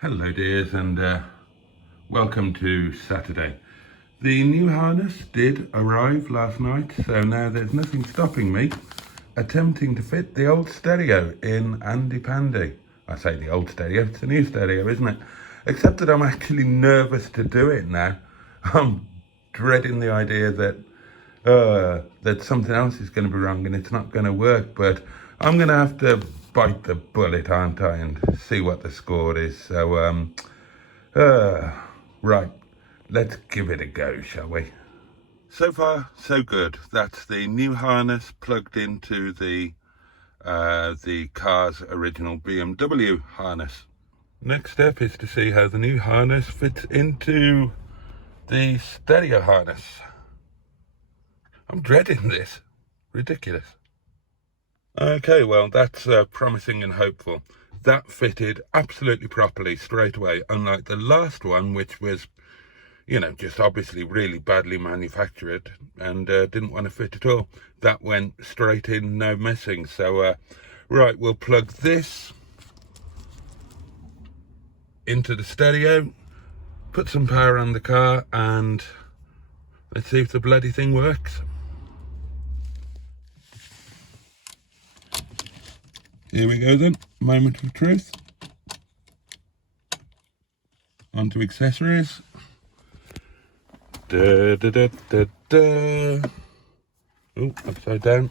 Hello dears, and welcome to Saturday. The new harness did arrive last night, so now there's nothing stopping me attempting to fit the old stereo in Andy Pandy. I say the old stereo, it's a new stereo, isn't it? Except that I'm actually nervous to do it now. I'm dreading the idea that something else is going to be wrong and it's not going to work, but I'm going to have to bite the bullet, aren't I, and see what the score is. So, right, let's give it a go, shall we? So far, so good. That's the new harness plugged into the car's original BMW harness. Next step is to see how the new harness fits into the stereo harness. I'm dreading this. Ridiculous. Okay, well, that's promising and hopeful. That fitted absolutely properly straight away, unlike the last one, which was, just obviously really badly manufactured and didn't want to fit at all. That went straight in, no messing. So, right, we'll plug this into the stereo, put some power on the car, and let's see if the bloody thing works. Here we go then, moment of truth. Onto accessories. Da, da, da, da, da. Oh, upside down.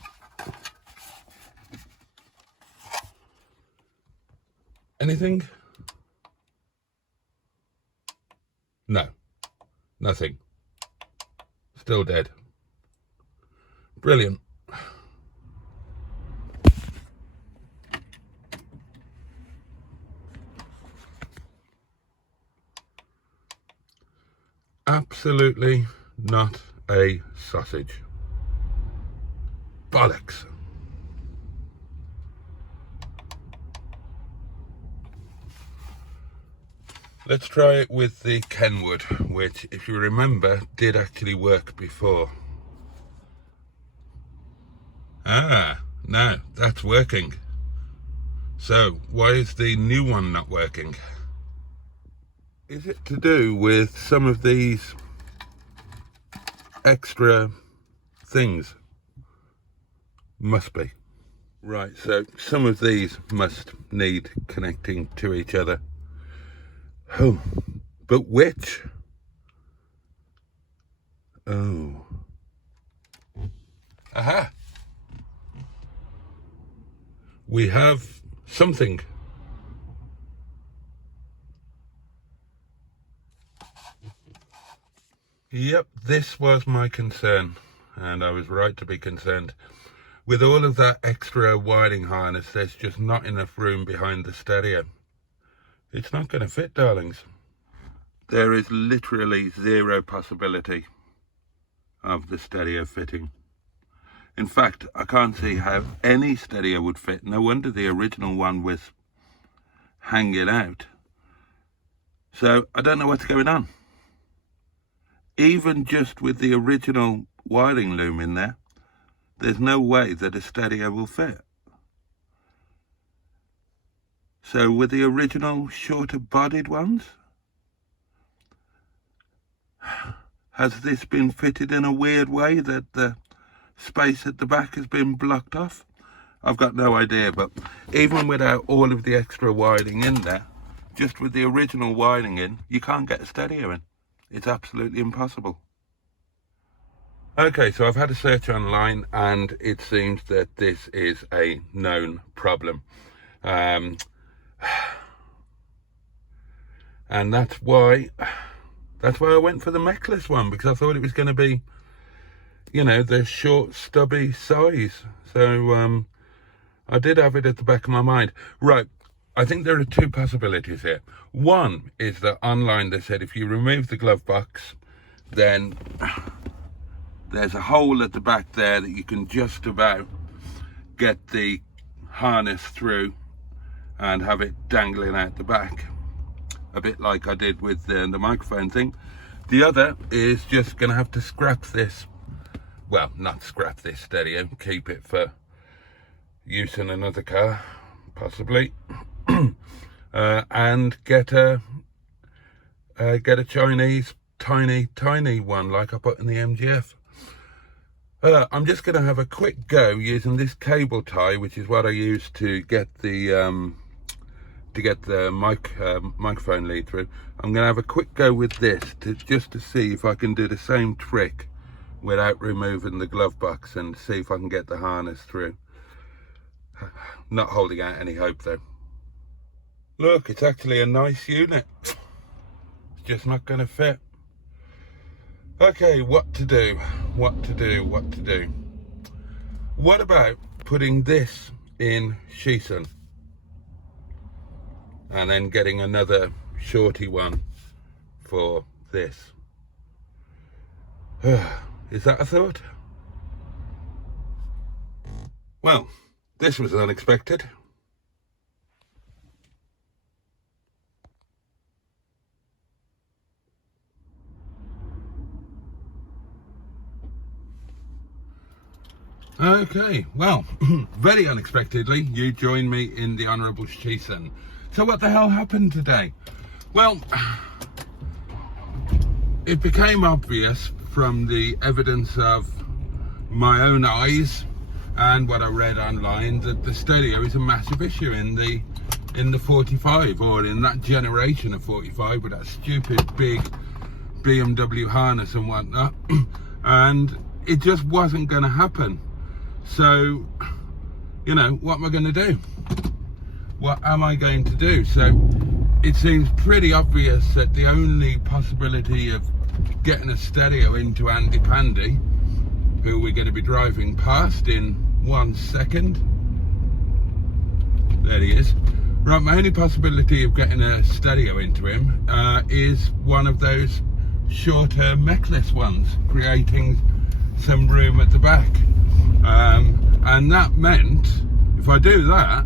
Anything? No, nothing. Still dead. Brilliant. Absolutely not a sausage. Bollocks. Let's try it with the Kenwood, which, if you remember, did actually work before. No, that's working. So, why is the new one not working? Is it to do with some of these extra things? Must be. Right, so some of these must need connecting to each other. Oh, but which? Oh. Aha! We have something. Yep, this was my concern, and I was right to be concerned. With all of that extra wiring harness, there's just not enough room behind the stereo. It's not going to fit, darlings. There is literally zero possibility of the stereo fitting. In fact, I can't see how any stereo would fit. No wonder the original one was hanging out. So I don't know what's going on. Even just with the original wiring loom in there, there's no way that a stereo will fit. So with the original shorter bodied ones, has this been fitted in a weird way that the space at the back has been blocked off? I've got no idea, but even without all of the extra wiring in there, just with the original wiring in, you can't get a stereo in. It's absolutely impossible. Okay, so I've had a search online and it seems that this is a known problem. And that's why I went for the mechless one, because I thought it was going to be, the short, stubby size. So I did have it at the back of my mind. Right, I think there are two possibilities here. One is that online they said if you remove the glove box, then there's a hole at the back there that you can just about get the harness through and have it dangling out the back, a bit like I did with the microphone thing. The other is just going to have to scrap this. Well, not scrap this stereo, keep it for use in another car, possibly. and get a Chinese tiny one like I put in the MGF. I'm just going to have a quick go using this cable tie, which is what I use to get the microphone lead through. I'm going to have a quick go with this just to see if I can do the same trick without removing the glove box, and see if I can get the harness through. Not holding out any hope though. Look, it's actually a nice unit. It's just not going to fit. Okay, what to do? What about putting this in Shisen and then getting another shorty one for this? Is that a thought? Well, this was unexpected. Okay, well, very unexpectedly, you joined me in the Honourable Shisen. So what the hell happened today? Well, it became obvious from the evidence of my own eyes and what I read online that the stereo is a massive issue in the 45, or in that generation of 45 with that stupid big BMW harness and whatnot. And it just wasn't going to happen. So, you know, what am I going to do? What am I going to do? So it seems pretty obvious that the only possibility of getting a stereo into Andy Pandy, who we're going to be driving past in 1 second. There he is. Right, my only possibility of getting a stereo into him is one of those shorter mechless ones, creating some room at the back. And that meant, if I do that,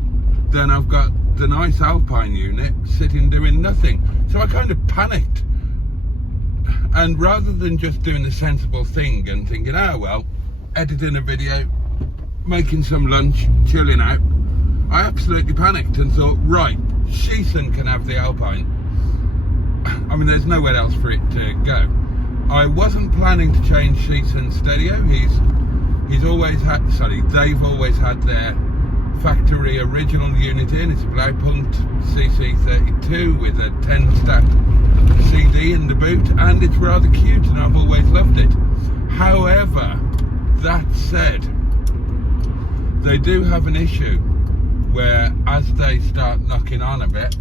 then I've got the nice Alpine unit sitting doing nothing. So I kind of panicked. And rather than just doing the sensible thing and thinking, oh well, editing a video, making some lunch, chilling out, I absolutely panicked and thought, right, Shisen can have the Alpine. I mean, there's nowhere else for it to go. I wasn't planning to change Shisen's stereo. They've always had their factory original unit in. It's a Blaupunkt CC32 with a 10-stack CD in the boot, and it's rather cute and I've always loved it. However, that said, they do have an issue where as they start knocking on a bit,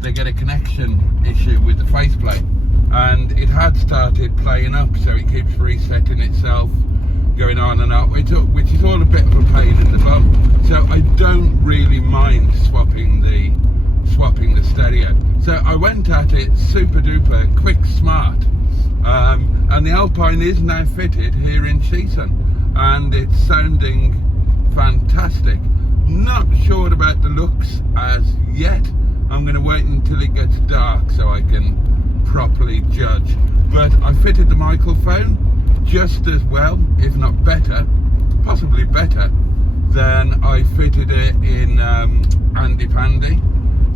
they get a connection issue with the faceplate, and it had started playing up, so it keeps resetting itself, going on and on, which is all a bit of a pain in the bum. So I don't really mind swapping the stereo. So I went at it super duper quick smart, and the Alpine is now fitted here in Shisen, and it's sounding fantastic. Not sure about the looks as yet. I'm going to wait until it gets dark so I can properly judge. But I fitted the microphone just as well, if not better, possibly better, than I fitted it in Andy Pandy.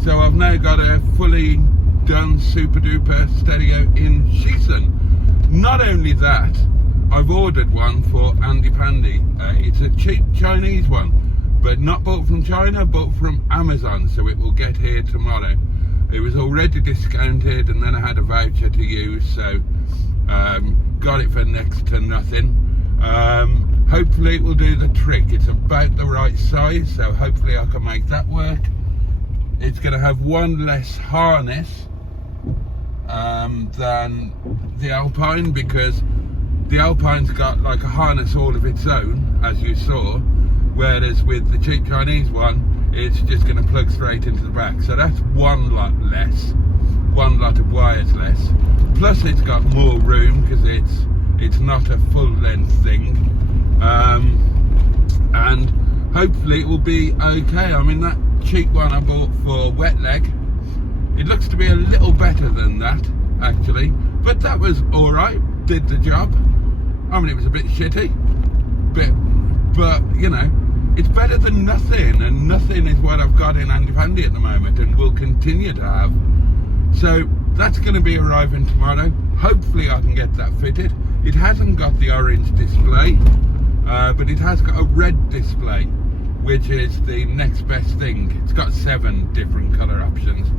So I've now got a fully done super duper stereo in Shisen. Not only that, I've ordered one for Andy Pandy. It's a cheap Chinese one, but not bought from China, bought from Amazon, so it will get here tomorrow. It was already discounted, and then I had a voucher to use, so got it for next to nothing. Hopefully it will do the trick. It's about the right size, so hopefully I can make that work. It's going to have one less harness than the Alpine, because the Alpine's got like a harness all of its own, as you saw, whereas with the cheap Chinese one, it's just going to plug straight into the back. So that's one lot less, one lot of wires less. Plus it's got more room because it's not a full length thing, and hopefully it will be okay. I mean, that cheap one I bought for wet leg, it looks to be a little better than that actually, but that was all right, did the job. I mean, it was a bit shitty, but you know, it's better than nothing, and nothing is what I've got in handy pandy at the moment and will continue to have. So that's going to be arriving tomorrow. Hopefully I can get that fitted. It hasn't got the orange display, but it has got a red display, which is the next best thing. It's got 7 different colour options.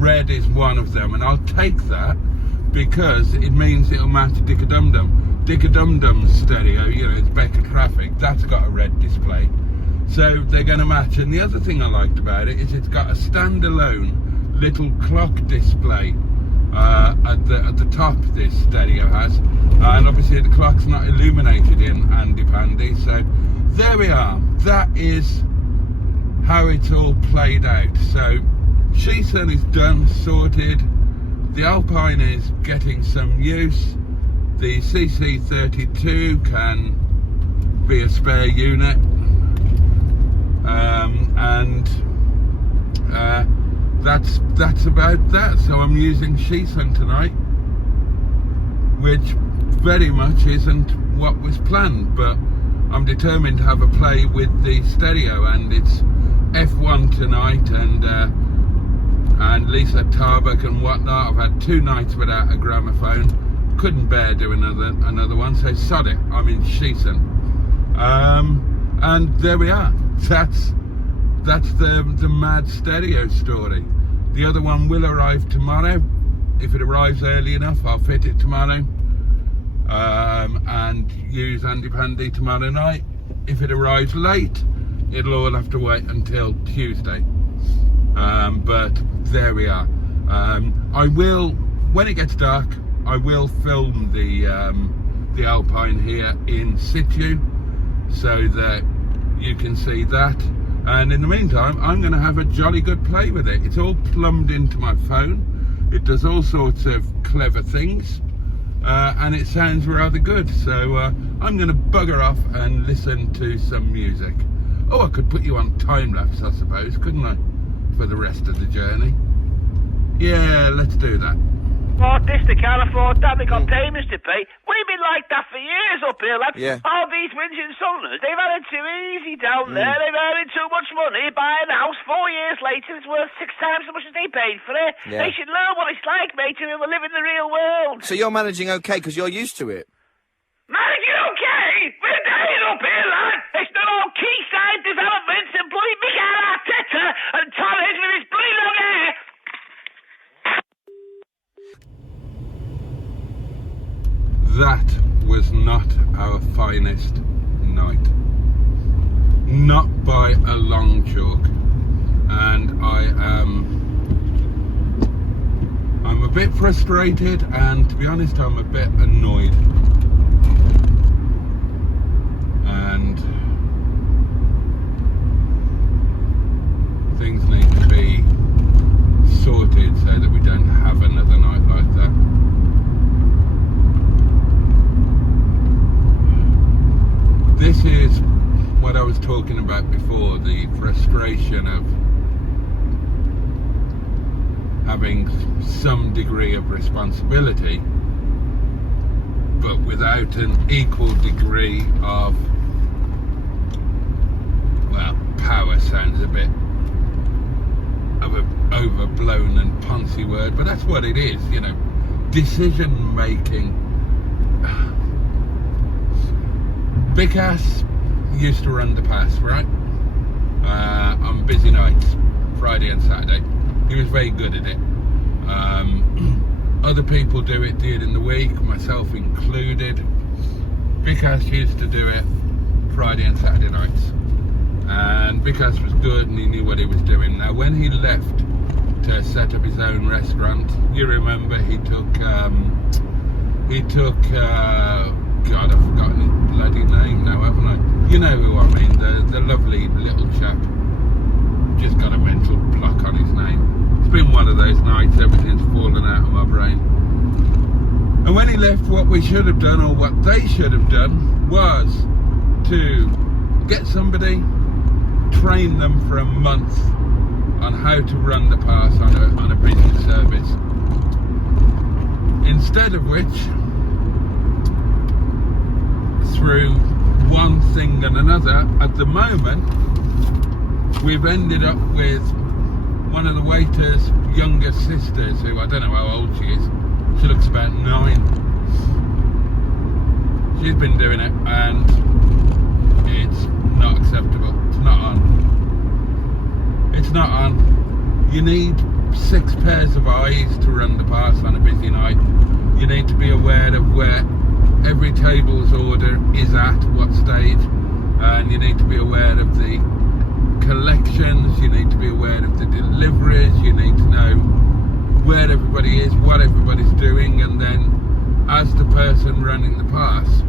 Red is one of them, and I'll take that because it means it'll match Dick-a-Dum-Dum. Dick-a-Dum-Dum's stereo, you know, it's Becker Traffic, that's got a red display. So they're going to match. And the other thing I liked about it is it's got a standalone little clock display at the top. This stereo has, and obviously the clock's not illuminated in handy pandy. So there we are. That is how it's all played out. So Sheeson is done, sorted. The Alpine is getting some use. The CC32 can be a spare unit, and that's about that. So I'm using Sheeson tonight, which very much isn't what was planned, but I'm determined to have a play with the stereo, and it's F1 tonight, and Lisa Tarbuck and whatnot. I've had 2 nights without a gramophone. Couldn't bear doing another one, so sod it, I'm in Sheeson. And there we are. That's the mad stereo story. The other one will arrive tomorrow. If it arrives early enough, I'll fit it tomorrow, and use handy pandy tomorrow night. If it arrives late, it'll all have to wait until Tuesday. But there we are. I will, when it gets dark, I will film the Alpine here in situ, so that you can see that. And in the meantime, I'm going to have a jolly good play with it. It's all plumbed into my phone. It does all sorts of clever things, and it sounds rather good. So I'm going to bugger off and listen to some music. Oh, I could put you on time-lapse, I suppose, couldn't I, for the rest of the journey? Yeah, let's do that. Afford this, they can't afford that, they got payments to pay. We've been like that for years up here, lads. Yeah. All these whinging southerners, they've had it too easy down there. They've earned too much money, buying a house 4 years later, it's worth 6 times as much as they paid for it. Yeah. They should learn what it's like, mate, to live in the real world. So you're managing okay because you're used to it? Managing okay? We're dying up here, lad. It's not all quayside developments and bloody Miguel Arteta and Torres with his bloody long hair. That was not our finest night. Not by a long chalk. And I'm a bit frustrated, and to be honest, I'm a bit annoyed. And things need to be sorted so that we don't have another night like that. This is what I was talking about before, the frustration of having some degree of responsibility, but without an equal degree of, well, power sounds a bit of an overblown and poncy word, but that's what it is, you know, decision making. Big Ass used to run the pass, right? On busy nights, Friday and Saturday. He was very good at it. Other people do it during the week, myself included. Big Ass used to do it Friday and Saturday nights. And Big Ass was good and he knew what he was doing. Now when he left to set up his own restaurant, you remember he took God, I've forgotten his bloody name now, haven't I? You know who I mean, the lovely little chap. Just got a mental block on his name. It's been one of those nights, everything's fallen out of my brain. And when he left, what we should have done, or what they should have done, was to get somebody, train them for a month on how to run the pass on a business service. Instead of which, through one thing and another. At the moment, we've ended up with one of the waiter's younger sisters, who I don't know how old she is. She looks about 9. She's been doing it, and it's not acceptable. It's not on. It's not on. You need 6 pairs of eyes to run the pass on a busy night. You need to be aware of where every table's order is at, what stage, and you need to be aware of the collections, you need to be aware of the deliveries, you need to know where everybody is, what everybody's doing, and then as the person running the pass,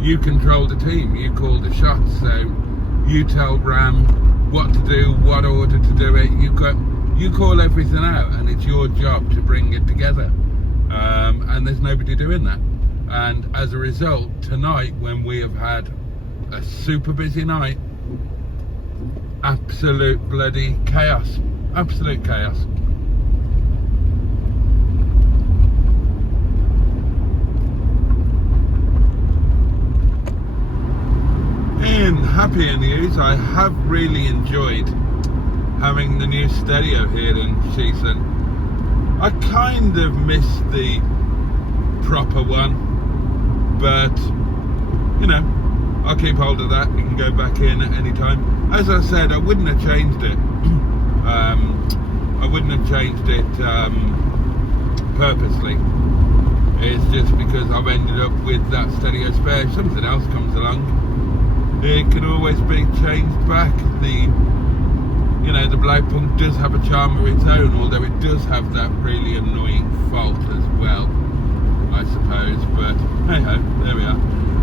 you control the team, you call the shots. So you tell Ram what to do, what order to do it, you call everything out, and it's your job to bring it together, and there's nobody doing that. And as a result, tonight, when we have had a super busy night, absolute bloody chaos, absolute chaos. In happier news, I have really enjoyed having the new stereo here in Sheason. I kind of missed the proper one, but you know, I'll keep hold of that. You can go back in at any time. As I said, I wouldn't have changed it. I wouldn't have changed it purposely. It's just because I've ended up with that stereo spare. If something else comes along, it can always be changed back. The Black Punk does have a charm of its own, although it does have that really annoying fault as well, I suppose. But hey ho, there we are.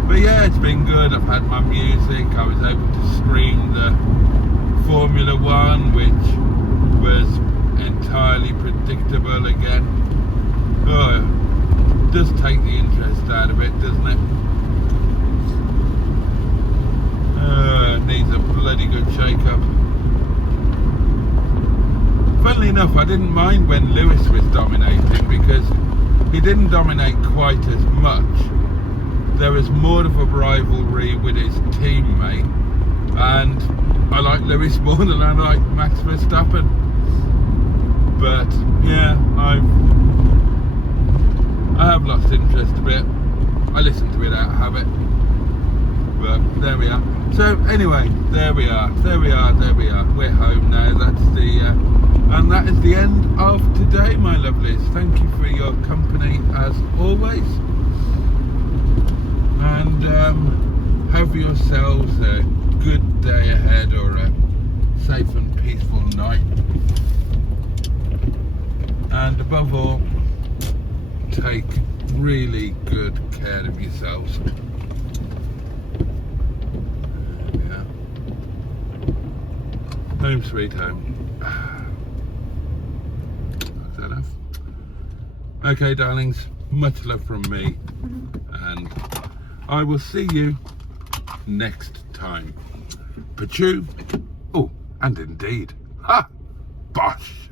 But yeah, it's been good. I've had my music. I was able to stream the Formula One, which was entirely predictable again. Oh, it does take the interest out of it, doesn't it? It needs a bloody good shake-up. Funnily enough, I didn't mind when Lewis was dominating, because he didn't dominate quite as much. There was more of a rivalry with his teammate, and I like Lewis more than I like Max Verstappen. But yeah, I have lost interest a bit. I listen to it out of habit. But there we are. So anyway, there we are. We're home now. And that is the end of today, my lovelies. Thank you for your company as always. And have yourselves a good day ahead, or a safe and peaceful night. And above all, take really good care of yourselves. Yeah. Home sweet home. Is that enough? Okay, darlings, much love from me, and I will see you next time. Pachoo. Oh, and indeed. Ha! Bosh!